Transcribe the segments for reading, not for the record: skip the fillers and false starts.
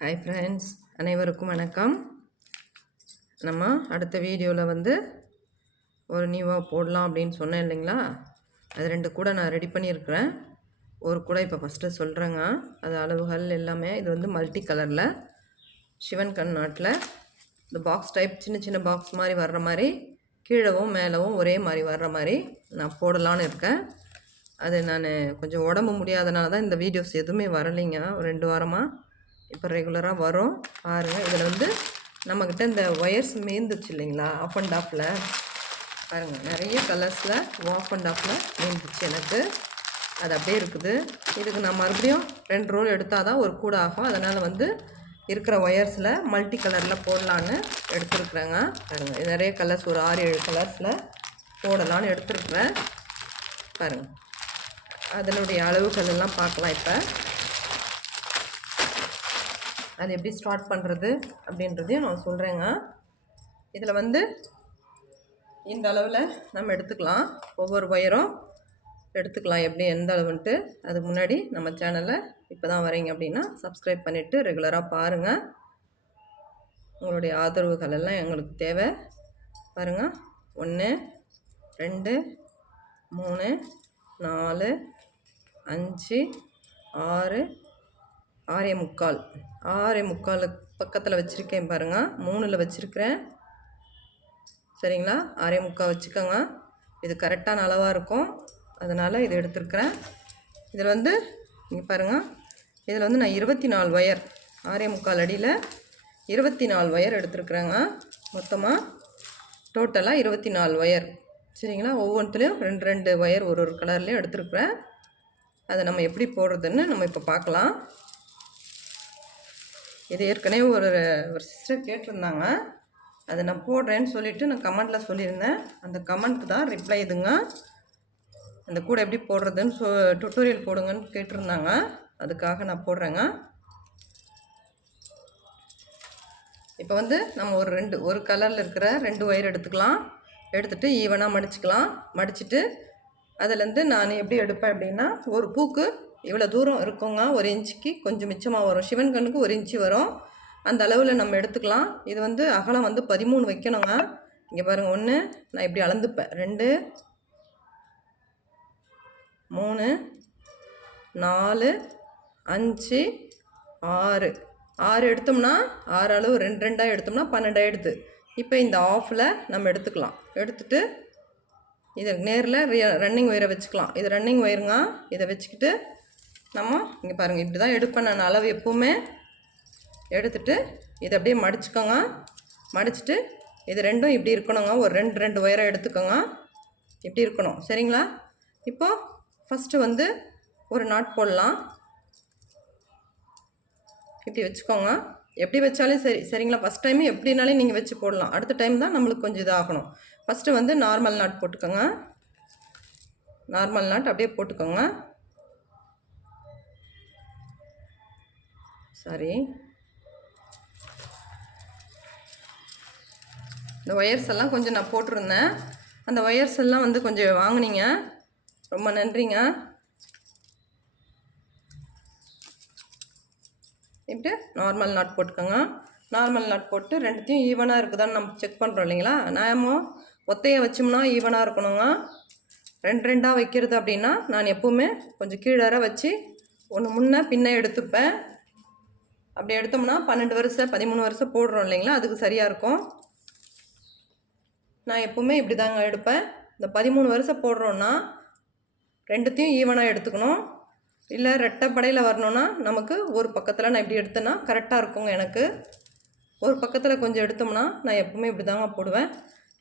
Hi friends, அனைவருக்கும் வணக்கம். நம்ம அடுத்த வீடியோவில் ஒரு நியூவாக போடலாம் அப்படின்னு சொன்னேன் இல்லைங்களா? அது 2 கூட நான் ரெடி பண்ணியிருக்கிறேன். ஒரு கூட இப்போ ஃபஸ்ட்டு சொல்கிறேங்க. அது அளவுகள் எல்லாமே. இது மல்டி கலரில் சிவன் கண்ணாட்டில் இந்த பாக்ஸ் டைப் சின்ன சின்ன பாக்ஸ் மாதிரி வர்ற மாதிரி கீழவும் மேலவும் ஒரே மாதிரி வர்ற மாதிரி நான் போடலான்னு இருக்கேன். அது நான் கொஞ்சம் உடம்பு முடியாதனால தான் இந்த வீடியோஸ் எதுவுமே வரலைங்க. ஒரு 2 வாரமாக இப்போ ரெகுலராக வரும். பாருங்கள், இதில் நம்மக்கிட்ட இந்த ஒயர்ஸ் மீந்துச்சு இல்லைங்களா? ஆஃப் அண்ட் ஆஃபில் பாருங்கள், நிறைய கலர்ஸில் ஆஃப் அண்ட் ஆஃபில் மீந்துச்சு எனக்கு. அது அப்படியே இருக்குது. இதுக்கு நான் மறுபடியும் 2 ரோல் எடுத்தால் தான் ஒரு கூட ஆகும். அதனால் இருக்கிற ஒயர்ஸில் மல்டி கலரில் போடலான்னு எடுத்துருக்குறேங்க. பாருங்கள், இது நிறைய கலர்ஸ், ஒரு 6-7 கலர்ஸில் போடலான்னு எடுத்துருக்குறேன். பாருங்கள், அதனுடைய அளவுகள் எல்லாம் பார்க்கலாம். இப்போ அது எப்படி ஸ்டார்ட் பண்ணுறது அப்படின்றதையும் நான் சொல்கிறேங்க. இதில் இந்த அளவில் நம்ம எடுத்துக்கலாம். ஒவ்வொரு ஒயரும் எடுத்துக்கலாம் எப்படி எந்த அளவுன்ட்டு. அதுக்கு முன்னாடி நம்ம சேனலை இப்போ தான் வரீங்க அப்படின்னா சப்ஸ்கிரைப் பண்ணிவிட்டு ரெகுலராக பாருங்கள். உங்களுடைய ஆதரவுகள் எல்லாம் எங்களுக்கு தேவை. பாருங்கள், 1 2 3 4 5 6 6.25 பக்கத்தில் வச்சுருக்கேன். பாருங்கள், 3ல் வச்சுருக்கிறேன். சரிங்களா? 6.25 வச்சுக்கோங்க. இது கரெக்டான அளவாக இருக்கும். அதனால் இது எடுத்துருக்கிறேன். இதில் இங்கே பாருங்கள், இதில் நான் 24 ஒயர், 6.25 அடியில் 24 ஒயர் எடுத்துருக்குறேங்க. மொத்தமாக டோட்டலாக 24 ஒயர். சரிங்களா? ஒவ்வொன்றுத்துலேயும் 2 ஒயர் ஒரு கலர்லேயும் எடுத்துருக்குறேன். அதை நம்ம எப்படி போடுறதுன்னு நம்ம இப்போ பார்க்கலாம். இது ஏற்கனவே ஒரு சிஸ்டர் கேட்டிருந்தாங்க. அதை நான் போடுறேன்னு சொல்லிவிட்டு நான் கமெண்ட்டில் சொல்லியிருந்தேன். அந்த கமெண்ட்டுக்கு தான் ரிப்ளை இதுங்க. அந்த கூட எப்படி போடுறதுன்னு டுட்டோரியல் போடுங்கன்னு கேட்டிருந்தாங்க. அதுக்காக நான் போடுறேங்க. இப்போ நம்ம ஒரு கலரில் இருக்கிற 2 ஒயர் எடுத்துக்கலாம். எடுத்துகிட்டு ஈவனாக மடிச்சுக்கலாம். மடிச்சுட்டு அதுலேருந்து நான் எப்படி எடுப்பேன் அப்படின்னா, ஒரு பூக்கு இவ்வளோ தூரம் இருக்குங்க. 1 இன்ச்சுக்கு கொஞ்சம் மிச்சமாக வரும். சிவன் கண்ணுக்கு 1 இன்ச்சு வரும். அந்த அளவில் நம்ம எடுத்துக்கலாம். இது அகலம் 13 வைக்கணுங்க. இங்கே பாருங்கள், 1 நான் இப்படி அளந்துப்பேன். 2 3 4 5 6 எடுத்தோம்னா 6 அளவு 2 எடுத்தோம்னா 12 ஆகிடுது. இப்போ இந்த ஆஃபில் நம்ம எடுத்துக்கலாம். எடுத்துகிட்டு இதை நேரில் ரன்னிங் ஒயரை வச்சுக்கலாம். இது ரன்னிங் ஒயருங்க. இதை வச்சுக்கிட்டு நம்ம இங்கே பாருங்கள், இப்படி தான் எடுப்பேன் நான். அளவு எப்போவுமே எடுத்துகிட்டு இதை அப்படியே மடிச்சுக்கோங்க. மடிச்சுட்டு இது 2ம் இப்படி இருக்கணுங்க. ஒரு 2 ஒயரை எடுத்துக்கோங்க. இப்படி இருக்கணும். சரிங்களா? இப்போது ஃபஸ்ட்டு ஒரு நாட் போடலாம். இப்படி வச்சுக்கோங்க. எப்படி வச்சாலும் சரி. சரிங்களா? ஃபஸ்ட் டைமு எப்படினாலும் நீங்கள் வச்சு போடலாம். அடுத்த டைம் தான் நம்மளுக்கு கொஞ்சம் இதாகணும். ஃபஸ்ட்டு நார்மல் நாட் போட்டுக்கோங்க. நார்மல் நாட் அப்படியே போட்டுக்கோங்க. சாரி, இந்த ஒயர்ஸ் எல்லாம் கொஞ்சம் நான் போட்டிருந்தேன். அந்த ஒயர்ஸ் எல்லாம் கொஞ்சம் வாங்கினீங்க. ரொம்ப நன்றிங்க. இப்படி நார்மல் நாட் போட்டுக்கோங்க. நார்மல் நாட் போட்டு 2த்தையும் ஈவனாக இருக்குதான்னு நம்ம செக் பண்ணுறோம் இல்லைங்களா? நாம ஒத்தையை வச்சோம்னா ஈவனாக இருக்கணுங்க. 2 வைக்கிறது அப்படின்னா நான் எப்போவுமே கொஞ்சம் கீழே வச்சு ஒன்று முன்ன பின்ன எடுத்துப்பேன். அப்படி எடுத்தோம்னா 12 வருஷம் 13 வருஷம் போடுறோம் இல்லைங்களா? அதுக்கு சரியாக இருக்கும். நான் எப்போவுமே இப்படி தாங்க எடுப்பேன். இந்த 13 வருஷம் போடுறோன்னா 2த்தையும் ஈவனாக எடுத்துக்கணும். இல்லை ரெட்டைப்படையில் வரணுன்னா நமக்கு ஒரு பக்கத்தில் நான் இப்படி எடுத்தேன்னா கரெக்டாக இருக்குங்க. எனக்கு ஒரு பக்கத்தில் கொஞ்சம் எடுத்தோம்னா நான் எப்போவுமே இப்படி தாங்க போடுவேன்.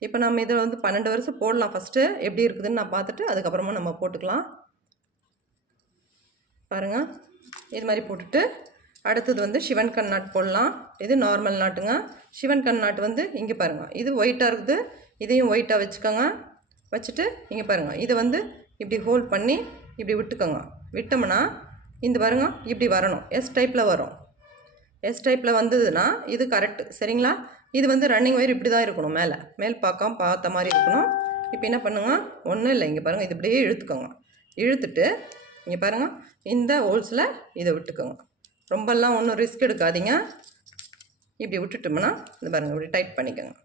இப்போ நம்ம இதில் 12 வருஷம் போடலாம். ஃபஸ்ட்டு எப்படி இருக்குதுன்னு நான் பார்த்துட்டு அதுக்கப்புறமா நம்ம போட்டுக்கலாம். பாருங்கள், இது மாதிரி போட்டுட்டு அடுத்தது சிவன் கண் நாட் போடலாம். இது நார்மல் நாட்டுங்க. சிவன் கண் நாட்டு இங்கே பாருங்கள், இது ஒயிட்டாக இருக்குது. இதையும் ஒயிட்டாக வச்சுக்கோங்க. வச்சுட்டு இங்கே பாருங்கள், இது இப்படி ஹோல்ட் பண்ணி இப்படி விட்டுக்கோங்க. விட்டோம்னா இந்த பாருங்க இப்படி வரணும். எஸ் டைப்பில் வரும். எஸ் டைப்பில் வந்ததுன்னா இது கரெக்டு. சரிங்களா? இது ரன்னிங் ஒயர் இப்படி தான் இருக்கணும். மேல் பார்க்காம பார்த்த மாதிரி இருக்கணும். இப்போ என்ன பண்ணுங்க, ஒன்றும் இல்லை. இங்கே பாருங்கள், இது இப்படியே இழுத்துக்கோங்க. இழுத்துட்டு இங்கே பாருங்கள், இந்த ஹோல்ஸில் இதை விட்டுக்கோங்க. ரொம்பலாம் ஒன்றும் ரிஸ்க் எடுக்காதீங்க. இப்படி விட்டுட்டோம்னா இது பாருங்கள், இப்படி டைட் பண்ணிக்கோங்க.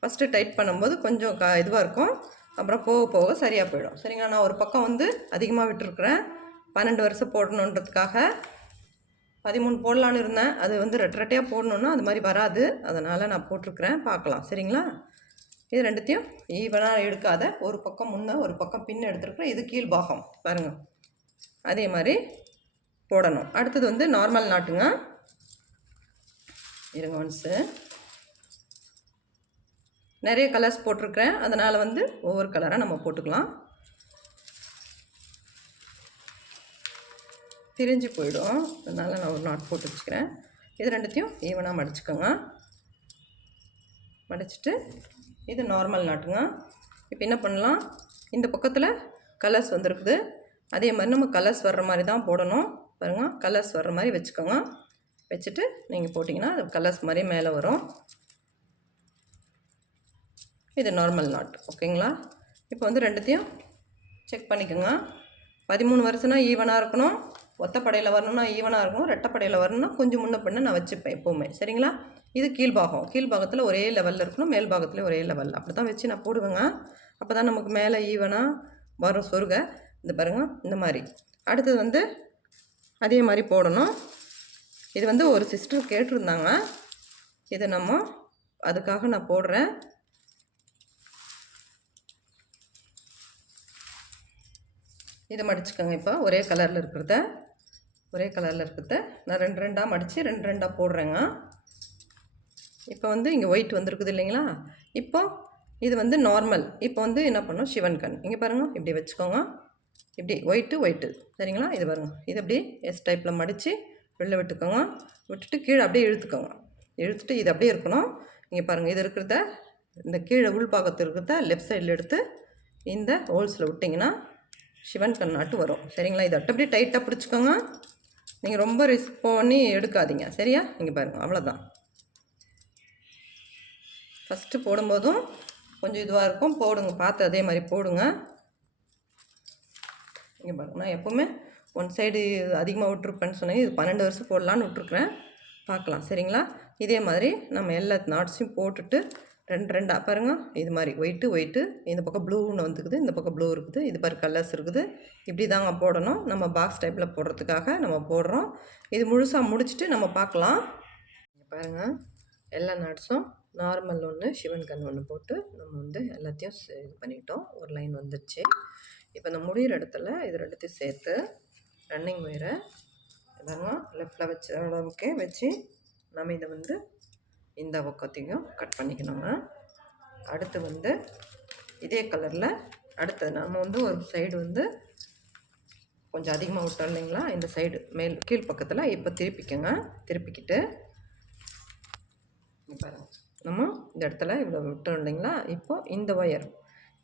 ஃபஸ்ட்டு டைட் பண்ணும்போது கொஞ்சம் இதுவாக இருக்கும், அப்புறம் போக போக சரியாக போயிடும். சரிங்களா? நான் ஒரு பக்கம் வந்து அதிகமாக விட்டுருக்குறேன். 12 வருஷம் போடணுன்றதுக்காக 13 போடலான்னு இருந்தேன். அது வந்து ரெட்டையாக போடணுன்னா அது மாதிரி வராது, அதனால் நான் போட்டிருக்கிறேன். பார்க்கலாம். சரிங்களா? இது ரெண்டுத்தையும் ஈவனாக எடுக்காத, ஒரு பக்கம் முன்னே ஒரு பக்கம் பின்ன எடுத்துருக்குறேன். இது கீழ்பாகம் பாருங்கள், அதே மாதிரி போடணும். அடுத்தது வந்து நார்மல் நாட்டுங்க. இருங்க ஒன்ஸு, நிறைய கலர்ஸ் போட்டிருக்கிறேன், அதனால் வந்து ஒவ்வொரு கலராக நம்ம போட்டுக்கலாம். பிரிஞ்சு போயிடும், அதனால் நான் ஒரு நாட் போட்டு வச்சுக்கிறேன். இது ரெண்டுத்தையும் ஈவனாக மடிச்சுக்கோங்க. மடிச்சுட்டு இது நார்மல் நாட்டுங்க. இப்போ என்ன பண்ணலாம், இந்த பக்கத்தில் கலர்ஸ் வந்துருக்குது, அதே மாதிரி நம்ம கலர்ஸ் வர்ற மாதிரி தான் போடணும். பாருங்கள், கலர்ஸ் வர்ற மாதிரி வச்சுக்கோங்க. வச்சுட்டு நீங்கள் போட்டிங்கன்னா அது கலர்ஸ் மாதிரி மேலே வரும். இது நார்மல் நாட். ஓகேங்களா? இப்போ வந்து ரெண்டுத்தையும் செக் பண்ணிக்கோங்க. 13 வருஷம்னா ஈவனாக இருக்கணும், ஒத்தப்படையில் வரணும்னா ஈவனாக இருக்கணும், ரெட்டைப்படையில் வரணும்னா கொஞ்சம் முன்ன பின்ன நான் வச்சுப்பேன் எப்போவுமே. சரிங்களா? இது கீழ்பாகம், கீழ்பாகத்தில் ஒரே லெவலில் இருக்கணும், மேல் பாகத்தில் ஒரே லெவலில், அப்படி தான் வச்சு நான் போடுவேங்க. அப்போ தான் நமக்கு மேலே ஈவனாக வரும் சொருக. இந்த பாருங்கள், இந்த மாதிரி. அடுத்தது வந்து அதே மாதிரி போடணும். இது வந்து ஒரு சிஸ்டர் கேட்டிருந்தாங்க, இது நம்ம அதுக்காக நான் போடுறேன். இதை மடிச்சுக்கோங்க. இப்போ ஒரே கலரில் இருக்கிறத நான் ரெண்டு ரெண்டாக மடித்து ரெண்டு ரெண்டாக போடுறேங்க. இப்போ வந்து இங்கே ஒயிட் வந்துருக்குது இல்லைங்களா? இப்போ இது வந்து நார்மல். இப்போ வந்து என்ன பண்ணோம், சிவன் கண் இங்கே பாருங்கள், இப்படி வச்சுக்கோங்க. இப்படி ஒயிட்டு சரிங்களா? இது பாருங்கள், இது அப்படியே எஸ் டைப்பில் மடித்து வெளில விட்டுக்கோங்க. விட்டுட்டு கீழே அப்படியே இழுத்துட்டு இது அப்படியே இருக்கணும். இங்கே பாருங்கள், இது இருக்கிறத இந்த கீழே உள்பாகத்து இருக்கிறத லெஃப்ட் சைடில் எடுத்து இந்த ஹோல்ஸில் விட்டிங்கன்னா சிவன் கண்ணாட்டு வரும். சரிங்களா? இதை அப்படியே டைட்டாக பிடிச்சிக்கோங்க. நீங்கள் ரொம்ப ரிஸ்க் பண்ணி எடுக்காதீங்க. சரியா? இங்கே பாருங்கள், அவ்வளோதான். ஃபஸ்ட்டு போடும்போதும் கொஞ்சம் இதுவாக இருக்கும், போடுங்க, பார்த்து அதே மாதிரி போடுங்க. இங்கே பாருங்கள், நான் எப்போவுமே ஒன் சைடு அதிகமாக விட்டுருப்பேன்னு சொன்னேன், இது 12 வருஷம் போடலான்னு விட்ருக்குறேன். பார்க்கலாம். சரிங்களா? இதே மாதிரி நம்ம எல்லா நாட்ஸையும் போட்டுட்டு ரெண்டு ரெண்டாக பாருங்கள், இது மாதிரி ஒயிட்டு இந்த பக்கம் ப்ளூன்னு வந்துக்குது, இந்த பக்கம் ப்ளூ இருக்குது, இது பாரு கலர்ஸ் இருக்குது. இப்படி தாங்க போடணும். நம்ம பாக்ஸ் டைப்பில் போடுறதுக்காக நம்ம போடுறோம். இது முழுசாக முடிச்சுட்டு நம்ம பார்க்கலாம். பாருங்கள், எல்லா நாட்ஸும் நார்மல் ஒன்று, சிவன் கண் ஒன்று போட்டு நம்ம வந்து எல்லாத்தையும் இது பண்ணிட்டோம். ஒரு லைன் வந்துடுச்சு. இப்போ இந்த முடிகிற இடத்துல இது ரெண்டுத்தையும் சேர்த்து ரன்னிங் ஒயரை இதாங்க லெஃப்டில் வச்ச அளவுக்கே வச்சு நம்ம இதை வந்து இந்த பக்கத்தையும் கட் பண்ணிக்கணுங்க. அடுத்து வந்து இதே கலரில் அடுத்தது நம்ம வந்து ஒரு சைடு வந்து கொஞ்சம் அதிகமாக விட்டோம் இல்லைங்களா, இந்த சைடு மேல் கீழ் பக்கத்தில் இப்போ திருப்பிக்கிட்டு பாருங்கள், நம்ம இந்த இடத்துல இவ்வளோ விட்டோம் இல்லைங்களா. இப்போது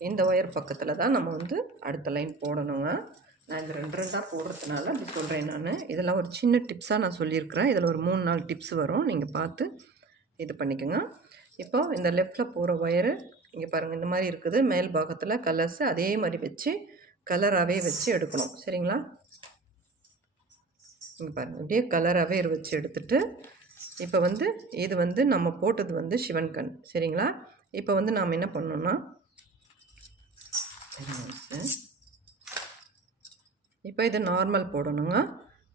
இந்த ஒயர் பக்கத்தில் தான் நம்ம வந்து அடுத்த லைன் போடணுங்க. நான் இந்த ரெண்டு ரெண்டாக போடுறதுனால அப்படி சொல்கிறேன். நான் இதெல்லாம் ஒரு சின்ன டிப்ஸாக நான் சொல்லியிருக்கிறேன். இதில் ஒரு 3-4 டிப்ஸ் வரும், நீங்கள் பார்த்து இது பண்ணிக்கோங்க. இப்போ இந்த லெஃப்டில் போகிற ஒயரு இங்கே பாருங்கள், இந்த மாதிரி இருக்குது. மேல் பாகத்தில் கலர்ஸ் அதே மாதிரி வச்சு கலராகவே வச்சு எடுக்கணும். சரிங்களா? இங்கே பாருங்கள், இப்படியே கலராகவே வச்சு எடுத்துட்டு இப்போ வந்து இது வந்து நம்ம போட்டது வந்து சிவன் கண். சரிங்களா? இப்போ வந்து நாம் என்ன பண்ணோன்னா, இப்போ இது நார்மல் போடணுங்க.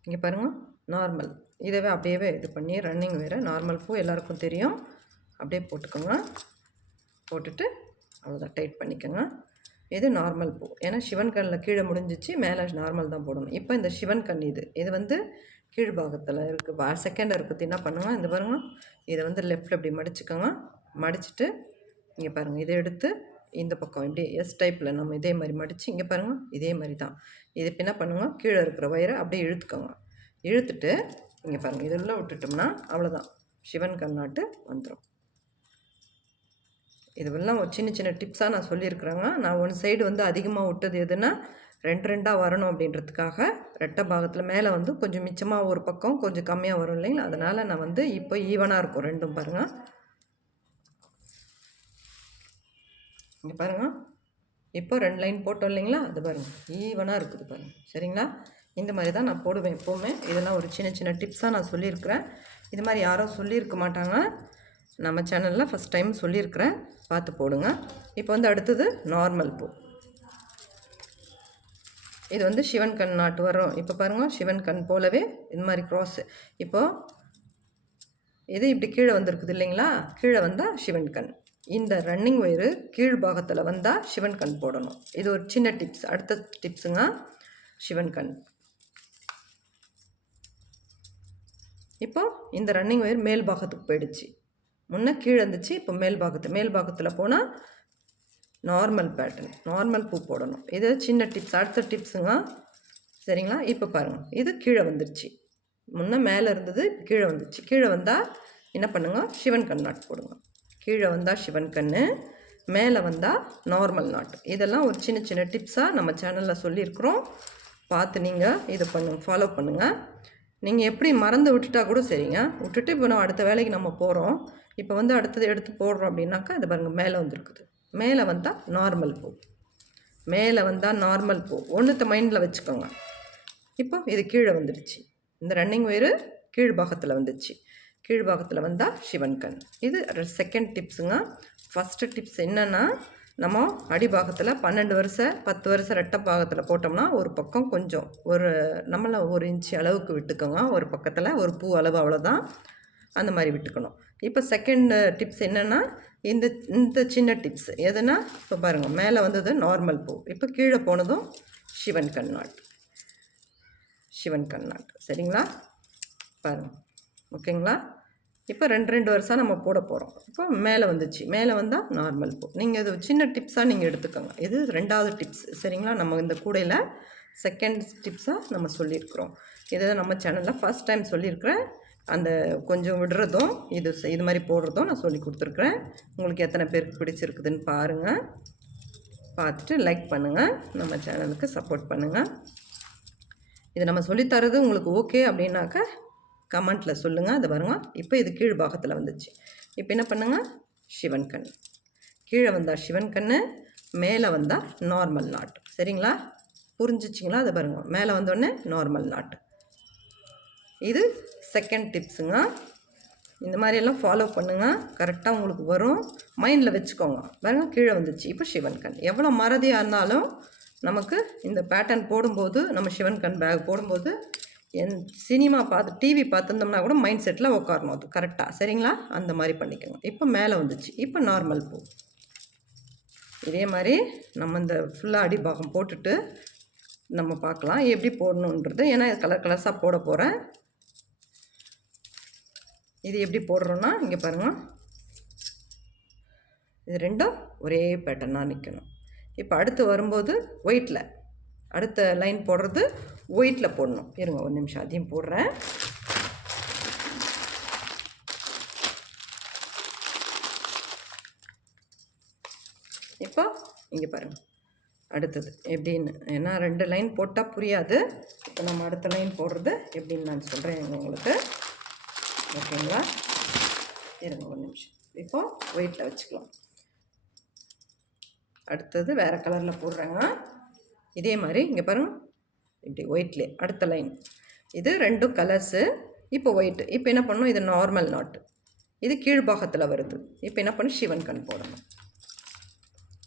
இங்கே பாருங்கள், நார்மல் இதவே அப்படியே இது பண்ணி ரன்னிங் வேறு நார்மல் பூ எல்லாருக்கும் தெரியும். அப்படியே போட்டுக்கோங்க. போட்டுட்டு அவ்வளோதான், டைட் பண்ணிக்கோங்க. இது நார்மல் பூ. ஏன்னா சிவன் கண்ணில் கீழே முடிஞ்சிச்சு, மேலே நார்மல் தான் போடணும். இப்போ இந்த சிவன் கண் இது வந்து கீழ்பாகத்தில் இருக்குது, செகண்டில் இருக்குது. என்ன பண்ணுங்க, இந்த பாருங்கள், இதை வந்து லெஃப்டில் இப்படி மடிச்சுக்கோங்க. மடிச்சுட்டு இங்கே பாருங்கள், இதை எடுத்து இந்த பக்கம் இப்படி எஸ் டைப்பில் நம்ம இதே மாதிரி மடித்து இங்கே பாருங்கள், இதே மாதிரி தான். இது இப்போ என்ன பண்ணுங்க, கீழே இருக்கிற வயரை அப்படியே இழுத்துக்கோங்க. இழுத்துட்டு இங்கே பாருங்கள், இதெல்லாம் விட்டுட்டோம்னா அவ்வளோதான், சிவன் கண்ணாட்டு வந்துடும். இதுவெல்லாம் ஒரு சின்ன சின்ன டிப்ஸாக நான் சொல்லியிருக்கிறேங்க. நான் ஒன் சைடு வந்து அதிகமாக விட்டது எதுனா ரெண்டு ரெண்டாக வரணும் அப்படின்றதுக்காக. ரெட்டை பாகத்தில் மேலே வந்து கொஞ்சம் மிச்சமாக ஒரு பக்கம் கொஞ்சம் கம்மியாக வரும் இல்லைங்களா, அதனால் நான் வந்து இப்போ ஈவனாக இருக்கும் ரெண்டும். பாருங்கள், இங்கே பாருங்கள், இப்போ 2 லைன் போட்டோம் இல்லைங்களா, அது பாருங்கள் ஈவனாக இருக்குது பாருங்கள். சரிங்களா? இந்த மாதிரி தான் நான் போடுவேன் எப்போவுமே. இதெல்லாம் ஒரு சின்ன சின்ன டிப்ஸாக நான் சொல்லியிருக்கிறேன். இது மாதிரி யாரும் சொல்லியிருக்க மாட்டாங்க. நம்ம சேனலில் ஃபஸ்ட் டைம் சொல்லியிருக்கிறேன், பார்த்து போடுங்க. இப்போ வந்து அடுத்தது நார்மல் பூ. இது வந்து சிவன் கண் நாட்டு வரும். இப்போ பாருங்கள், சிவன் கண் போலவே இந்த மாதிரி க்ராஸு. இப்போது இது இப்படி கீழே வந்திருக்குது இல்லைங்களா, கீழே வந்தால் சிவன் கண். இந்த ரன்னிங் ஒயரு கீழ் பாகத்தில் வந்தால் சிவன் கண் போடணும். இது ஒரு சின்ன டிப்ஸ். அடுத்த டிப்ஸுங்க, சிவன் கண். இப்போது இந்த ரன்னிங் ஒயர் மேல் பாகத்துக்கு போயிடுச்சு. முன்னே கீழே இருந்துச்சு, இப்போ மேல் பாகத்தில் போனால் நார்மல் பேட்டர்ன், நார்மல் பூ போடணும். இது சின்ன டிப்ஸ். அடுத்த டிப்ஸுங்க, சரிங்களா. இப்போ பாருங்கள், இது கீழே வந்துடுச்சு. முன்னே மேலே இருந்தது, கீழே வந்துடுச்சு. கீழே வந்தால் என்ன பண்ணுங்க, சிவன் கண் நாட்டு போடுங்க. கீழே வந்தால் சிவன் கண், மேலே வந்தால் நார்மல் நாட்டு. இதெல்லாம் ஒரு சின்ன சின்ன டிப்ஸாக நம்ம சேனலில் சொல்லியிருக்கிறோம். பார்த்து நீங்கள் இதை ஃபாலோ பண்ணுங்கள். நீங்கள் எப்படி மறந்து விட்டுட்டா கூட சரிங்க, விட்டுட்டு இப்போ நம்ம அடுத்த வேலைக்கு நம்ம போகிறோம். இப்போ வந்து அடுத்தது எடுத்து போடுறோம் அப்படின்னாக்கா இது பாருங்கள், மேலே வந்துருக்குது. மேலே வந்தால் நார்மல் பூ, மேலே வந்தால் நார்மல் பூ. ஒன்றுத்த மைண்டில் வச்சுக்கோங்க. இப்போ இது கீழே வந்துடுச்சு. இந்த ரன்னிங் ஒயரு கீழ் பாகத்தில் வந்துடுச்சு. கீழ் பாகத்தில் வந்தால் சிவன் கண். இது செகண்ட் டிப்ஸுங்க. ஃபஸ்ட்டு டிப்ஸ் என்னென்னா, நம்ம அடிபாகத்தில் 12 வருஷம் 10 வருஷம் ரெட்டை பாகத்தில் போட்டோம்னா ஒரு பக்கம் கொஞ்சம் நம்மளை 1 இன்ச்சு அளவுக்கு விட்டுக்கோங்க. ஒரு பக்கத்தில் ஒரு பூ அளவு, அவ்வளோதான். அந்த மாதிரி விட்டுக்கணும். இப்போ செகண்ட் டிப்ஸ் என்னென்னா, இந்த சின்ன டிப்ஸ் எதுனா, இப்போ பாருங்கள், மேலே வந்தது நார்மல் பூ, இப்போ கீழே போனதும் சிவன் கண் நாட்டு. சிவன் கண் நாட்டு, சரிங்களா. பாருங்கள், ஓகேங்களா. இப்போ 2 வருஷம் நம்ம போட போகிறோம். இப்போ மேலே வந்துச்சு, மேலே வந்தால் நார்மல் பூ. நீங்கள் இது சின்ன டிப்ஸாக நீங்கள் எடுத்துக்கோங்க. இது 2வது டிப்ஸ், சரிங்களா. நம்ம இந்த கூடையில் செகண்ட் டிப்ஸாக நம்ம சொல்லியிருக்கிறோம். இதை நம்ம சேனலில் ஃபஸ்ட் டைம் சொல்லியிருக்கிறேன். அந்த கொஞ்சம் விடுறதும் இது மாதிரி போடுறதும் நான் சொல்லி கொடுத்துருக்குறேன். உங்களுக்கு எத்தனை பேருக்கு பிடிச்சிருக்குதுன்னு பாருங்கள். பார்த்துட்டு லைக் பண்ணுங்கள், நம்ம சேனலுக்கு சப்போர்ட் பண்ணுங்கள். இது நம்ம சொல்லித்தரது உங்களுக்கு ஓகே அப்படின்னாக்கா கமெண்ட்டில் சொல்லுங்கள். அது பாருங்க, இப்போ இது கீழ் பாகத்தில் வந்துச்சு. இப்போ என்ன பண்ணுங்கள், சிவன் கண். கீழே வந்தால் சிவன் கண், மேலே வந்தால் நார்மல் நாட்டு, சரிங்களா. புரிஞ்சிச்சிங்களா. அதை பாருங்கள், மேலே வந்தோடனே நார்மல் நாட்டு. இது செகண்ட் டிப்ஸுங்க. இந்த மாதிரியெல்லாம் ஃபாலோ பண்ணுங்கள், கரெக்டாக உங்களுக்கு வரும். மைண்டில் வச்சுக்கோங்க. பாருங்கள், கீழே வந்துச்சு. இப்போ சிவன் கண். எவ்வளோ மறதியாக இருந்தாலும் நமக்கு இந்த பேட்டர்ன் போடும்போது, நம்ம சிவன் கண் பேக் போடும்போது சினிமா பார்த்து டிவி பார்த்துருந்தோம்னா கூட மைண்ட் செட்டில் உட்காரணும். அது கரெக்டாக, சரிங்களா. அந்த மாதிரி பண்ணிக்கோங்க. இப்போ மேலே வந்துச்சு. இப்போ நார்மல் பூ. இதே மாதிரி நம்ம இந்த ஃபுல்லாக அடிபாகம் போட்டுட்டு நம்ம பார்க்கலாம் எப்படி போடணுன்றது. ஏன்னா இது கலர் கலர்ஸாக போட போகிறேன். இது எப்படி போடுறோன்னா, இங்கே பாருங்கள், இது ரெண்டும் ஒரே பேட்டர்னாக நிற்கணும். இப்போ அடுத்து வரும்போது ஒயிட்டில் அடுத்த லைன் போடுறது ஒயிட்டில் போடணும். இருங்க ஒரு நிமிஷம், அதையும் போடுறேன். இப்போ இங்கே பாருங்கள், அடுத்தது எப்படின்னு. ஏன்னா 2 லைன் போட்டால் புரியாது. இப்போ நம்ம அடுத்த லைன் போடுறது எப்படின்னு நான் சொல்கிறேன் உங்களுக்கு, ஓகேங்களா. இருங்க ஒரு நிமிஷம். இப்போ ஒயிட்டில் வச்சுக்கலாம். அடுத்தது வேறு கலரில் போடுறேங்க. இதே மாதிரி இங்கே பாருங்கள், இப்படி ஒயிட்லேயே அடுத்த லைன். இது 2 கலர்ஸு. இப்போ ஒயிட்டு. இப்போ என்ன பண்ணணும், இது நார்மல் நாட்டு, இது கீழ்பாகத்தில் வருது. இப்போ என்ன பண்ணணும், சிவன் கண் போடணும்.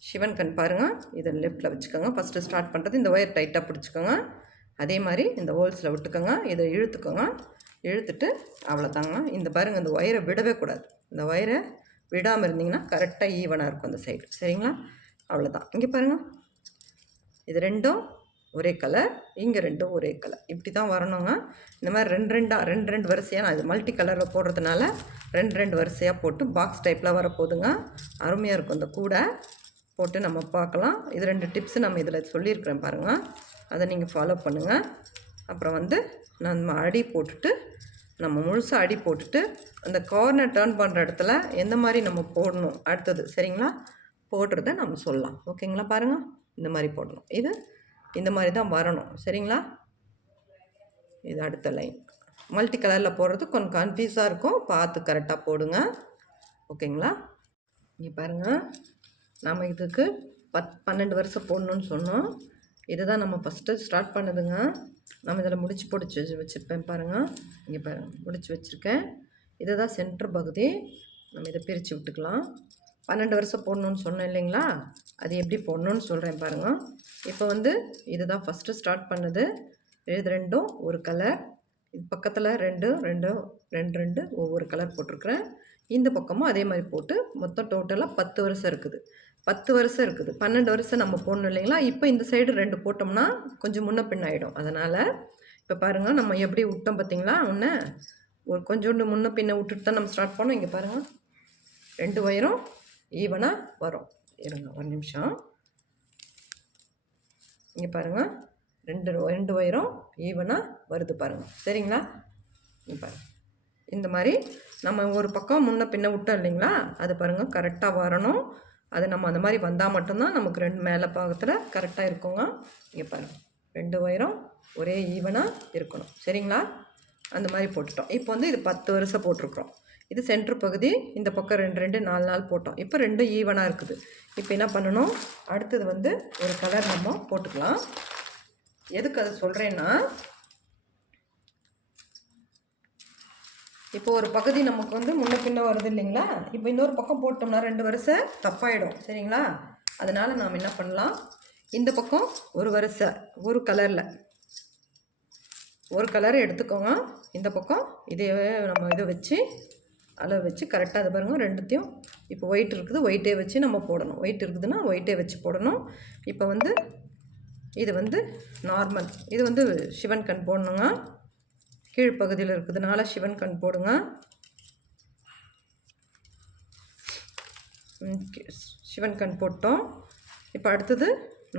சிவன் கண் பாருங்கள், இதை லெஃப்ட்டில் வச்சுக்கோங்க. ஃபஸ்ட்டு ஸ்டார்ட் பண்ணுறது இந்த ஒயர் டைட்டாக பிடிச்சிக்கோங்க. அதே மாதிரி இந்த ஹோல்ஸில் விட்டுக்கோங்க. இதை இழுத்துக்கோங்க. இழுத்துட்டு அவ்வளோதாங்க. இந்த பாருங்கள், இந்த ஒயரை விடவே கூடாது. இந்த ஒயரை விடாமல் இருந்தீங்கன்னா கரெக்டாக ஈவனாக இருக்கும் அந்த சைடு, சரிங்களா. அவ்வளோதான். இங்கே பாருங்கள், இது 2ம் ஒரே கலர், இங்கே 2ம் ஒரே கலர். இப்படி தான் வரணுங்க. இந்த மாதிரி 2 வரிசையாக நான் இது மல்டி கலரில் போடுறதுனால 2 வரிசையாக போட்டு பாக்ஸ் டைப்பில் வரப்போகுதுங்க. அருமையாக இருக்கும். இந்த கூடை போட்டு நம்ம பார்க்கலாம். இது 2 டிப்ஸு நம்ம இதில் சொல்லியிருக்கிறேன் பாருங்கள், அதை நீங்கள் ஃபாலோ பண்ணுங்கள். அப்புறம் வந்து நம்ம அடி போட்டுட்டு, நம்ம முழுசாக அடி போட்டுட்டு அந்த கார்னர் டர்ன் பண்ணுற இடத்துல எந்த மாதிரி நம்ம போடணும் அடுத்தது, சரிங்களா, போடுறத நம்ம சொல்லலாம். ஓகேங்களா. பாருங்கள், இந்த மாதிரி போடணும். இது இந்த மாதிரி தான் வரணும், சரிங்களா. இது அடுத்த லைன். மல்டி கலரில் போடுறது கொஞ்சம் கன்ஃபியூஸாக இருக்கும், பார்த்து கரெக்டாக போடுங்க, ஓகேங்களா. இங்கே பாருங்கள், நம்ம இதுக்கு 12 வருஷம் போடணுன்னு சொன்னோம். இதுதான் நம்ம ஃபஸ்ட்டு ஸ்டார்ட் பண்ணுதுங்க. நம்ம இதில் முடிச்சு பொடிச்சு வச்சுருப்பேன் பாருங்கள். இங்கே பாருங்கள், முடிச்சு வச்சுருக்கேன். இதை தான் சென்டர் பகுதி. நம்ம இதை பிரித்து விட்டுக்கலாம். 12 வருஷம் போடணுன்னு சொன்னேன் இல்லைங்களா, அது எப்படி போடணுன்னு சொல்கிறேன் பாருங்கள். இப்போ வந்து இது தான் ஃபஸ்ட்டு ஸ்டார்ட் பண்ணுது. இது ரெண்டும் ஒரு கலர், இது பக்கத்தில் ரெண்டு ஒவ்வொரு கலர் போட்டிருக்கிறேன். இந்த பக்கமும் அதே மாதிரி போட்டு மொத்தம் டோட்டலாக 10 வருஷம் இருக்குது. 10 வருஷம் இருக்குது. 12 வருஷம் நம்ம போடணும் இல்லைங்களா. இப்போ இந்த சைடு 2 போட்டோம்னா கொஞ்சம் முன்ன பின் ஆகிடும். அதனால் இப்போ பாருங்கள், நம்ம எப்படி விட்டோம் பார்த்தீங்களா, ஒன்று ஒரு கொஞ்சோண்டு முன்ன பின்ன விட்டுட்டு தான் நம்ம ஸ்டார்ட் பண்ணோம். இங்கே பாருங்கள், 2 ஒயரும் ஈவனாக வரும். இருங்க ஒரு நிமிஷம். இங்கே பாருங்கள், ரெண்டு ஒயரும் ஈவனாக வருது பாருங்கள். சரிங்களா? இங்கே பாருங்கள், இந்த மாதிரி நம்ம ஒரு பக்கம் முன்ன பின்ன விட்டோம் இல்லைங்களா, அது பாருங்கள் கரெக்டாக வரணும். அது நம்ம அந்த மாதிரி வந்தால் மட்டும்தான் நமக்கு மேலே பாகத்தில் கரெக்டாக இருக்குங்க. இங்கே பாருங்கள், 2 ஒயரும் ஒரே ஈவனாக இருக்கணும். சரிங்களா? அந்த மாதிரி போட்டுட்டோம். இப்போ வந்து இது 10 வருஷம் போட்டிருக்கிறோம். இது சென்ட்ரு பகுதி. இந்த பக்கம் 4 போட்டோம். இப்போ 2 ஈவனாக இருக்குது. இப்போ என்ன பண்ணணும், அடுத்தது வந்து ஒரு கலர் நம்ம போட்டுக்கலாம். எதுக்கு அதை சொல்கிறேன்னா, இப்போ ஒரு பகுதி நமக்கு வந்து முன்ன பின்ன வருது இல்லைங்களா, இப்போ இன்னொரு பக்கம் போட்டோம்னா 2 வரிசை தப்பாயிடும். சரிங்களா? அதனால் நாம் என்ன பண்ணலாம், இந்த பக்கம் ஒரு வரிசை ஒரு கலரில் ஒரு கலர் எடுத்துக்கோங்க. இந்த பக்கம் இதே நம்ம இதை வச்சு அளவு வச்சு கரெக்டாக அதை பாருங்கள், ரெண்டுத்தையும் இப்போ ஒயிட் இருக்குது, ஒயிட்டே வச்சு நம்ம போடணும். ஒயிட் இருக்குதுன்னா ஒயிட்டே வச்சு போடணும். இப்போ வந்து இது வந்து நார்மல், இது வந்து சிவன் கண் போடணுங்க. கீழ்ப்பகுதியில் இருக்குதுனால சிவன் கண் போடுங்க. சிவன் கண் போட்டோம். இப்போ அடுத்தது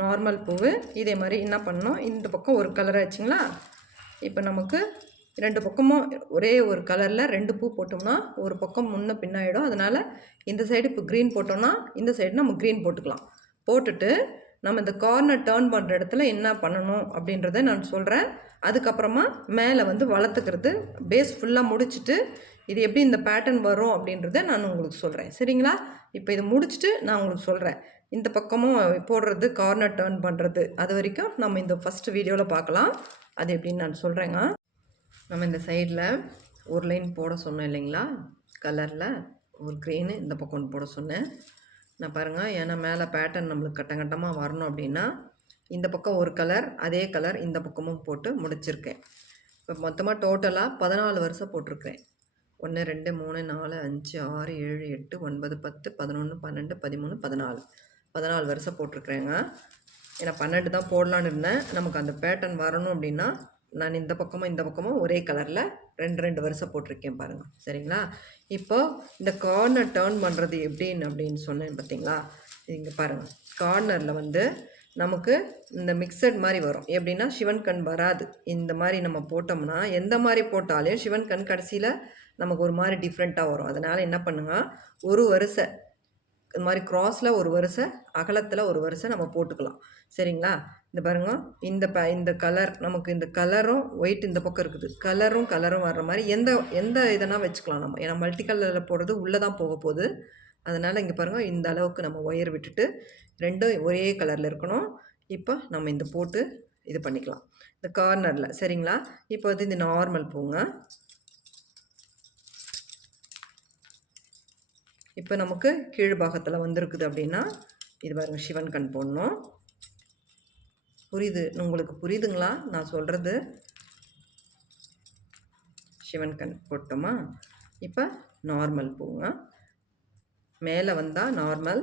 நார்மல் பூவு. இதே மாதிரி என்ன பண்ணணும், இந்த பக்கம் ஒரு கலர் ஆச்சுங்களா. இப்போ நமக்கு 2 பக்கமும் ஒரே ஒரு கலரில் 2 பூ போட்டோம்னா ஒரு பக்கம் முன்ன பின்னாயிடும். அதனால் இந்த சைடு இப்போ க்ரீன் போட்டோம்னா இந்த சைடு நம்ம க்ரீன் போட்டுக்கலாம். போட்டுட்டு நம்ம இந்த கார்னர் டேர்ன் பண்ணுற இடத்துல என்ன பண்ணணும் அப்படின்றத நான் சொல்கிறேன். அதுக்கப்புறமா மேலே வந்து வளர்த்துக்கிறது பேஸ் ஃபுல்லாக முடிச்சுட்டு இது எப்படி இந்த பேட்டர்ன் வரும் அப்படின்றத நான் உங்களுக்கு சொல்கிறேன். சரிங்களா? இப்போ இதை முடிச்சுட்டு நான் உங்களுக்கு சொல்கிறேன். இந்த பக்கமும் போடுறது, கார்னர் டேர்ன் பண்ணுறது, அது வரைக்கும் நம்ம இந்த ஃபஸ்ட்டு வீடியோவில் பார்க்கலாம். அது எப்படின்னு நான் சொல்கிறேங்க. நம்ம இந்த சைடில் ஒரு லைன் போட சொன்னேன் இல்லைங்களா, கலரில் ஒரு க்ரீனு இந்த பக்கம் ஒன்று போட சொன்னேன். நான் பாருங்கள், ஏன்னா மேலே பேட்டர்ன் நம்மளுக்கு கட்டங்கட்டமாக வரணும் அப்படின்னா இந்த பக்கம் ஒரு கலர், அதே கலர் இந்த பக்கமும் போட்டு முடிச்சிருக்கேன். இப்போ மொத்தமாக டோட்டலாக 14 வருஷம் போட்டிருக்கேன். 1 2 3 4 5 6 7 8 9 10 11 12 13 14 வருஷம் போட்டிருக்கிறேங்க. ஏன்னா 12 தான் போடலான்னு இருந்தேன். நமக்கு அந்த பேட்டர்ன் வரணும் அப்படின்னா நான் இந்த பக்கமும் ஒரே கலரில் 2 வருஷம் போட்டிருக்கேன் பாருங்கள். சரிங்களா? இப்போது இந்த கார்னர் டேர்ன் பண்ணுறது அப்படின்னு சொன்னேன் பார்த்தீங்களா. இங்கே பாருங்கள், கார்னரில் வந்து நமக்கு இந்த மிக்சட் மாதிரி வரும். எப்படின்னா சிவன் கண் வராது. இந்த மாதிரி நம்ம போட்டோம்னா எந்த மாதிரி போட்டாலும் சிவன் கண் கடைசியில் நமக்கு ஒரு மாதிரி டிஃப்ரெண்ட்டாக வரும். அதனால் என்ன பண்ணுங்க, ஒரு வரிசை இது மாதிரி க்ராஸில் ஒரு வரிசை, அகலத்தில் ஒரு வரிசை நம்ம போட்டுக்கலாம். சரிங்களா? இந்த பாருங்க, இந்த கலர் நமக்கு இந்த கலரும் ஒயிட் இந்த பக்கம் இருக்குது, கலரும் வர்ற மாதிரி எந்த இதனா வச்சுக்கலாம் நம்ம. ஏன்னா மல்டி கலரில் போடுறது உள்ளே தான் போக போகுது. அதனால் இங்கே பாருங்கள், இந்த அளவுக்கு நம்ம ஒயர் விட்டுட்டு 2 ஒரே கலரில் இருக்கணும். இப்போ நம்ம இந்த போட்டு இது பண்ணிக்கலாம் இந்த கார்னரில். சரிங்களா? இப்போ வந்து இந்த நார்மல் பூங்க. இப்போ நமக்கு கீழ் பாகத்தில் வந்திருக்குது அப்படின்னா இது பாருங்கள், சிவன் கண் போடணும். உங்களுக்கு புரியுதுங்களா நான் சொல்கிறது? சிவன் கண் போட்டோமா. இப்போ நார்மல் பூங்க. மேலே வந்தால் நார்மல்.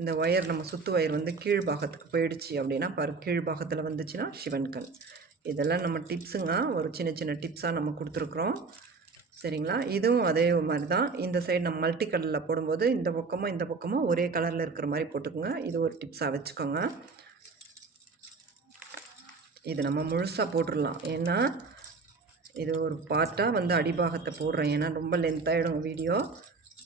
இந்த ஒயர் நம்ம சுற்று ஒயர் வந்து கீழ்பாகத்துக்கு போயிடுச்சு அப்படின்னா கீழ்பாகத்தில் வந்துச்சுன்னா சிவன் கண். இதெல்லாம் நம்ம டிப்ஸுங்க, ஒரு சின்ன டிப்ஸாக நம்ம கொடுத்துருக்குறோம். சரிங்களா? இதுவும் அதே மாதிரி தான். இந்த சைடு நம்ம மல்டி கலரில் போடும்போது இந்த பக்கமும் ஒரே கலரில் இருக்கிற மாதிரி போட்டுக்கோங்க. இது ஒரு டிப்ஸாக வச்சுக்கோங்க. இது நம்ம முழுசாக போட்டுடலாம். ஏன்னா இது ஒரு பார்ட்டாக வந்து அடிபாகத்தை போடுறேன். ஏன்னா ரொம்ப லென்த்தாகிடும் வீடியோ.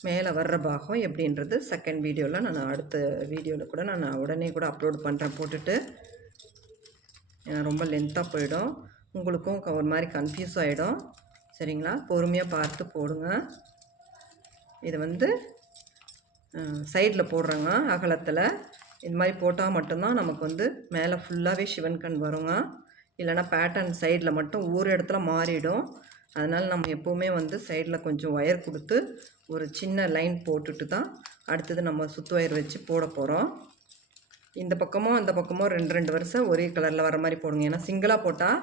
மேலே வர்ற பாகம் எப்படின்றது செகண்ட் வீடியோவில் நான் அடுத்த வீடியோவில் கூட நான் உடனே கூட அப்லோட் பண்ணுறேன் போட்டுட்டு. ஏன்னா ரொம்ப லென்த்தாக போயிடும், உங்களுக்கும் ஒரு மாதிரி கன்ஃபியூஸ் ஆகிடும். சரிங்களா? பொறுமையாக பார்த்து போடுங்க. இது வந்து சைடில் போடுறேங்க, அகலத்தில். இந்த மாதிரி போட்டால் மட்டும்தான் நமக்கு வந்து மேலே ஃபுல்லாகவே சிவன் கண் வருங்க. இல்லைனா பேட்டர்ன் சைடில் மட்டும் ஒரு இடத்துல மாறிடும். அதனால் நம்ம எப்போவுமே வந்து சைடில் கொஞ்சம் ஒயர் கொடுத்து ஒரு சின்ன லைன் போட்டுட்டு தான் அடுத்தது நம்ம சுற்று ஒயர் வச்சு போட போகிறோம். இந்த பக்கமும் அந்த பக்கமும் 2 வரிசை ஒரே கலரில் வர மாதிரி போடுங்க. ஏன்னா சிங்கிளாக போட்டால்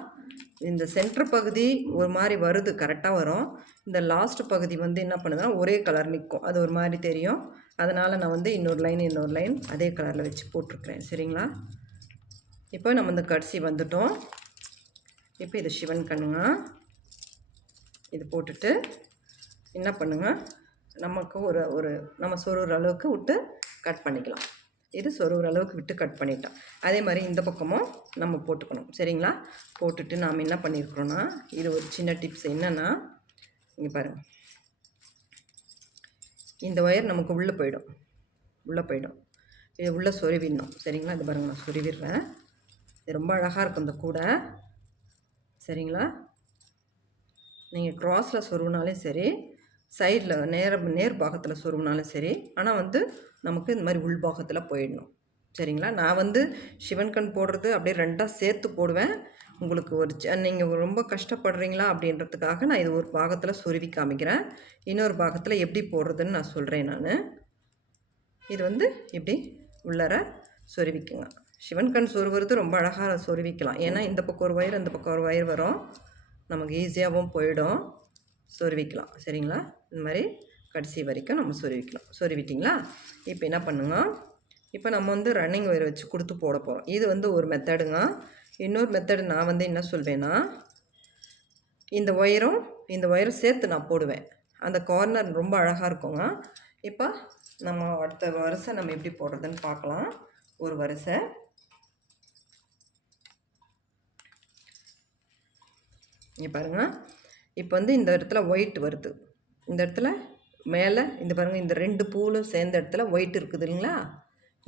இந்த சென்டர் பகுதி ஒரு மாதிரி வருது, கரெக்டாக வரும். இந்த லாஸ்ட் பகுதி வந்து என்ன பண்ணுதுன்னா ஒரே கலர் நிற்கும், அது ஒரு மாதிரி தெரியும். அதனால் நான் வந்து இன்னொரு லைன் அதே கலரில் வச்சு போட்டிருக்கிறேன். சரிங்களா? இப்போ நம்ம இந்த கடைசி வந்துட்டோம். இப்போ இது சிவன் கண்ணுங்க. இது போட்டுட்டு என்ன பண்ணுங்க, நமக்கு ஒரு நம்ம சொருகிற அளவுக்கு விட்டு கட் பண்ணிக்கலாம். இது சொருகிற அளவுக்கு விட்டு கட் பண்ணிட்டோம். அதே மாதிரி இந்த பக்கமும் நம்ம போட்டுக்கணும். சரிங்களா? போட்டுட்டு நாம் என்ன பண்ணியிருக்கிறோன்னா, இது ஒரு சின்ன டிப்ஸ் என்னென்னா, இங்கே பாருங்கள், இந்த ஒயர் நமக்கு உள்ளே போயிடும். இது உள்ளே சொருவிடணும். சரிங்களா? இது பாருங்கள், நான் சொருவிடுறேன். இது ரொம்ப அழகாக இருக்கும் இந்த கூடை. சரிங்களா? நீங்கள் க்ராஸில் சொருவினாலும் சரி, சைடில் நேர் பாகத்தில் சொருவினாலும் சரி, ஆனால் வந்து நமக்கு இந்த மாதிரி உள் பாகத்தில் போயிடணும். சரிங்களா? நான் வந்து சிவன் கண் போடுறது அப்படியே 2ஆக சேர்த்து போடுவேன். உங்களுக்கு ஒரு நீங்கள் ரொம்ப கஷ்டப்படுறீங்களா அப்படின்றதுக்காக நான் இது ஒரு பாகத்தில் சொருவி காமிக்கிறேன். இன்னொரு பாகத்தில் எப்படி போடுறதுன்னு நான் சொல்கிறேன். இது வந்து இப்படி உள்ளர சொருவிக்குங்க. சிவன் கண் சொருவுறது ரொம்ப அழகாக சொருவிக்கலாம். ஏன்னா இந்த பக்கம் ஒரு ஒயர், அந்த பக்கம் ஒரு ஒயர் வரும், நமக்கு ஈஸியாகவும் போயிடும். சொருவிக்கலாம். சரிங்களா? இந்த மாதிரி கடைசி வரைக்கும் நம்ம சொருவிக்கலாம். சொருவிட்டிங்களா? இப்போ என்ன பண்ணுங்க, இப்போ நம்ம வந்து ரன்னிங் ஒயர் வச்சு கொடுத்து போட போகிறோம். இது வந்து ஒரு மெத்தடுங்க. இன்னொரு மெத்தடு நான் வந்து என்ன சொல்வேன்னா, இந்த ஒயரும் சேர்த்து நான் போடுவேன். அந்த கார்னர் ரொம்ப அழகாக இருக்குங்க. இப்போ நம்ம அடுத்த வரிசை நம்ம எப்படி போடுறதுன்னு பார்க்கலாம். ஒரு வரிசை இங்கே பாருங்கள். இப்போ வந்து இந்த இடத்துல ஒயிட் வருது, இந்த இடத்துல மேலே இந்த பாருங்கள், இந்த 2 பூலும் சேர்ந்த இடத்துல ஒயிட் இருக்குது இல்லைங்களா?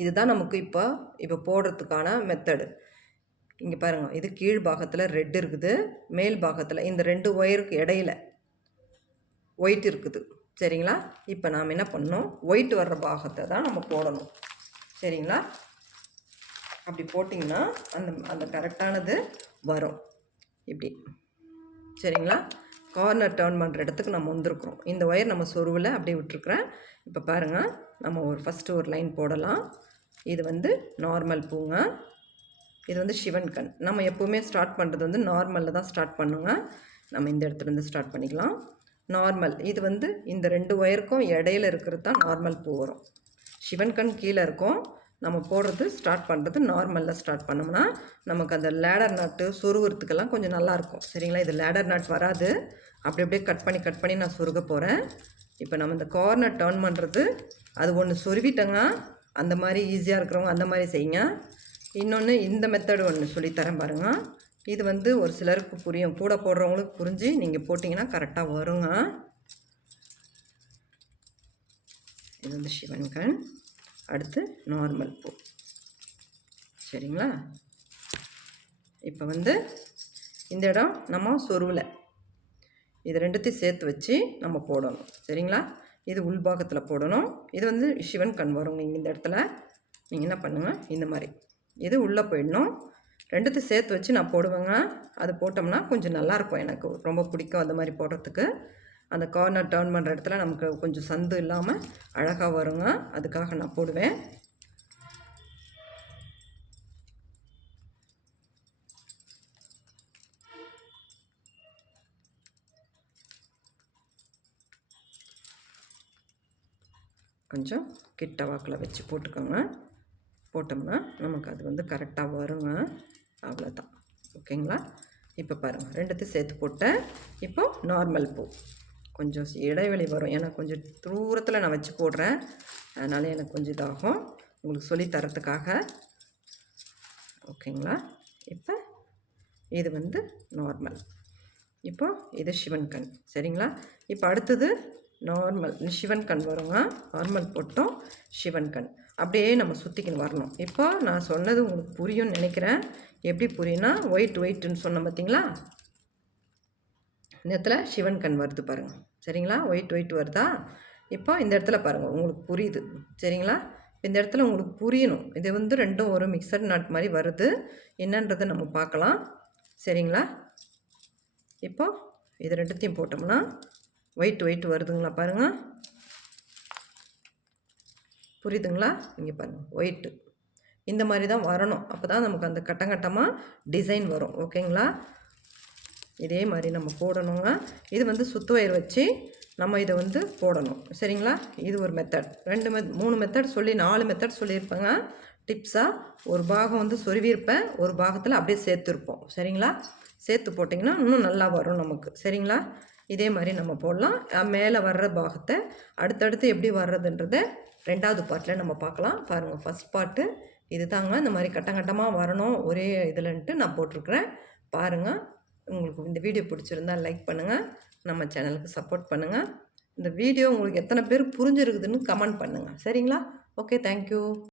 இதுதான் நமக்கு இப்போ போடுறதுக்கான மெத்தடு. இங்கே பாருங்கள், இது கீழ் பாகத்தில் ரெட் இருக்குது, மேல் பாகத்தில் இந்த 2 ஒயருக்கு இடையில ஒயிட் இருக்குது. சரிங்களா? இப்போ நாம் என்ன பண்ணணும், ஒயிட் வர்ற பாகத்தை தான் நம்ம போடணும். சரிங்களா? அப்படி போட்டிங்கன்னா அந்த கரெக்டானது வரும் இப்படி. சரிங்களா? கார்னர் டர்ன் பண்ணுற இடத்துக்கு நம்ம வந்திருக்கிறோம். இந்த ஒயர் நம்ம சொருவில் அப்படியே விட்டுருக்குறேன். இப்போ பாருங்கள், நம்ம ஃபஸ்ட்டு ஒரு லைன் போடலாம். இது வந்து நார்மல் பூங்க. இது வந்து சிவன் கண். நம்ம எப்போவுமே ஸ்டார்ட் பண்ணுறது வந்து நார்மலில் தான் ஸ்டார்ட் பண்ணுங்க. நம்ம இந்த இடத்துலேருந்து ஸ்டார்ட் பண்ணிக்கலாம். நார்மல் இது வந்து இந்த 2 ஒயருக்கும் இடையில இருக்கிறது தான் நார்மல் பூ வரும். சிவன் கண் கீழே இருக்கும். நம்ம போடுறது ஸ்டார்ட் பண்ணுறது நார்மலில் ஸ்டார்ட் பண்ணோம்னா நமக்கு அந்த லேடர் நாட்டு சொருகிறதுக்கெல்லாம் கொஞ்சம் நல்லாயிருக்கும். சரிங்களா? இது லேடர் நாட் வராது. அப்படியே கட் பண்ணி நான் சொருக போகிறேன். இப்போ நம்ம இந்த கார்னர் டர்ன் பண்ணுறது அது ஒன்று சொருவிட்டங்க. அந்த மாதிரி ஈஸியாக இருக்கிறவங்க அந்த மாதிரி செய்யுங்க. இன்னொன்று இந்த மெத்தடு ஒன்று சொல்லித்தரேன் பாருங்கள். இது வந்து ஒரு சிலருக்கு புரியும், கூட போடுறவங்களுக்கு புரிஞ்சு நீங்கள் போட்டிங்கன்னா கரெக்டாக வருங்க. இது வந்து சிவன் கண், அடுத்து நார்மல் பூ. சரிங்களா? இப்போ வந்து இந்த இடம் நம்ம சொருவில் இது 2த்தையும் சேர்த்து வச்சு நம்ம போடணும். சரிங்களா? இது உள்பாகத்தில் போடணும். இது வந்து சிவன் கண் வரும். நீங்கள் இந்த இடத்துல நீங்கள் என்ன பண்ணுங்கள், இந்த மாதிரி இது உள்ளே போயிடணும். 2த்தையும் சேர்த்து வச்சு நான் போடுவேங்க. அது போட்டோம்னா கொஞ்சம் நல்லாயிருக்கும், எனக்கு ரொம்ப பிடிக்கும் அந்த மாதிரி போடுறதுக்கு. அந்த கார்னர் டர்ன் பண்ணுற இடத்துல நமக்கு கொஞ்சம் சந்து இல்லாமல் அழகாக வருங்க. அதுக்காக நான் போடுவேன். கொஞ்சம் கிட்ட வாக்கில் வச்சு போட்டுக்கோங்க. போட்டோம்னா நமக்கு அது வந்து கரெக்டாக வருங்க. அவ்வளோதான். ஓகேங்களா? இப்போ பாருங்கள், 2த்தையும் சேர்த்து போட்டேன். இப்போ நார்மல் பூ கொஞ்சம் இடைவெளி வரும், ஏன்னா கொஞ்சம் தூரத்தில் நான் வச்சு போடுறேன். அதனால் எனக்கு கொஞ்சம் இதாகும், உங்களுக்கு சொல்லி தரத்துக்காக. ஓகேங்களா? இப்போ இது வந்து நார்மல். இப்போ இது சிவன் கண். சரிங்களா? இப்போ அடுத்தது நார்மல் சிவன் கண் வருங்க. நார்மல் போட்டோம், சிவன் கண் அப்படியே நம்ம சுற்றிக்கின்னு வரணும். இப்போ நான் சொன்னது உங்களுக்கு புரியும்னு நினைக்கிறேன். எப்படி புரியும்னா, ஒயிட்டுன்னு சொன்னோம் பார்த்தீங்களா? இந்த இடத்துல சிவன் கண் வருது பாருங்கள். சரிங்களா? ஒயிட் வருதா? இப்போ இந்த இடத்துல பாருங்கள், உங்களுக்கு புரியுது. சரிங்களா? இந்த இடத்துல உங்களுக்கு புரியணும். இது வந்து 2ம் ஒரு மிக்சட் நாட் மாதிரி வருது. என்னன்றதை நம்ம பார்க்கலாம். சரிங்களா? இப்போ இது ரெண்டுத்தையும் போட்டோம்னா ஒயிட் வருதுங்களா பாருங்கள். புரியுதுங்களா? இங்கே பாருங்கள் ஒயிட்டு இந்த மாதிரி தான் வரணும். அப்போ தான் நமக்கு அந்த கட்டமாக டிசைன் வரும். ஓகேங்களா? இதே மாதிரி நம்ம போடணுங்க. இது வந்து சுத்து வயர் வச்சு நம்ம இதை வந்து போடணும். சரிங்களா? இது ஒரு மெத்தட். 3 மெத்தட் சொல்லி 4 மெத்தட் சொல்லியிருப்பேங்க டிப்ஸாக. ஒரு பாகம் வந்து சொருவியிருப்பேன், ஒரு பாகத்தில் அப்படியே சேர்த்துருப்போம். சரிங்களா? சேர்த்து போட்டிங்கன்னா இன்னும் நல்லா வரும் நமக்கு. சரிங்களா? இதே மாதிரி நம்ம போடலாம். மேலே வர்ற பாகத்தை அடுத்தடுத்து எப்படி வர்றதுன்றதை 2வது பார்ட்டில் நம்ம பார்க்கலாம். பாருங்கள், ஃபஸ்ட் பார்ட்டு இது தாங்க. இந்த மாதிரி கட்டமாக வரணும் ஒரே இதில்ன்ட்டு நான் போட்டிருக்கிறேன். பாருங்கள். உங்களுக்கு இந்த வீடியோ பிடிச்சிருந்தால் லைக் பண்ணுங்கள், நம்ம சேனலுக்கு சப்போர்ட் பண்ணுங்கள். இந்த வீடியோ உங்களுக்கு எத்தனை பேர் புரிஞ்சிருக்குதுன்னு கமெண்ட் பண்ணுங்கள். சரிங்களா? Okay, thank you.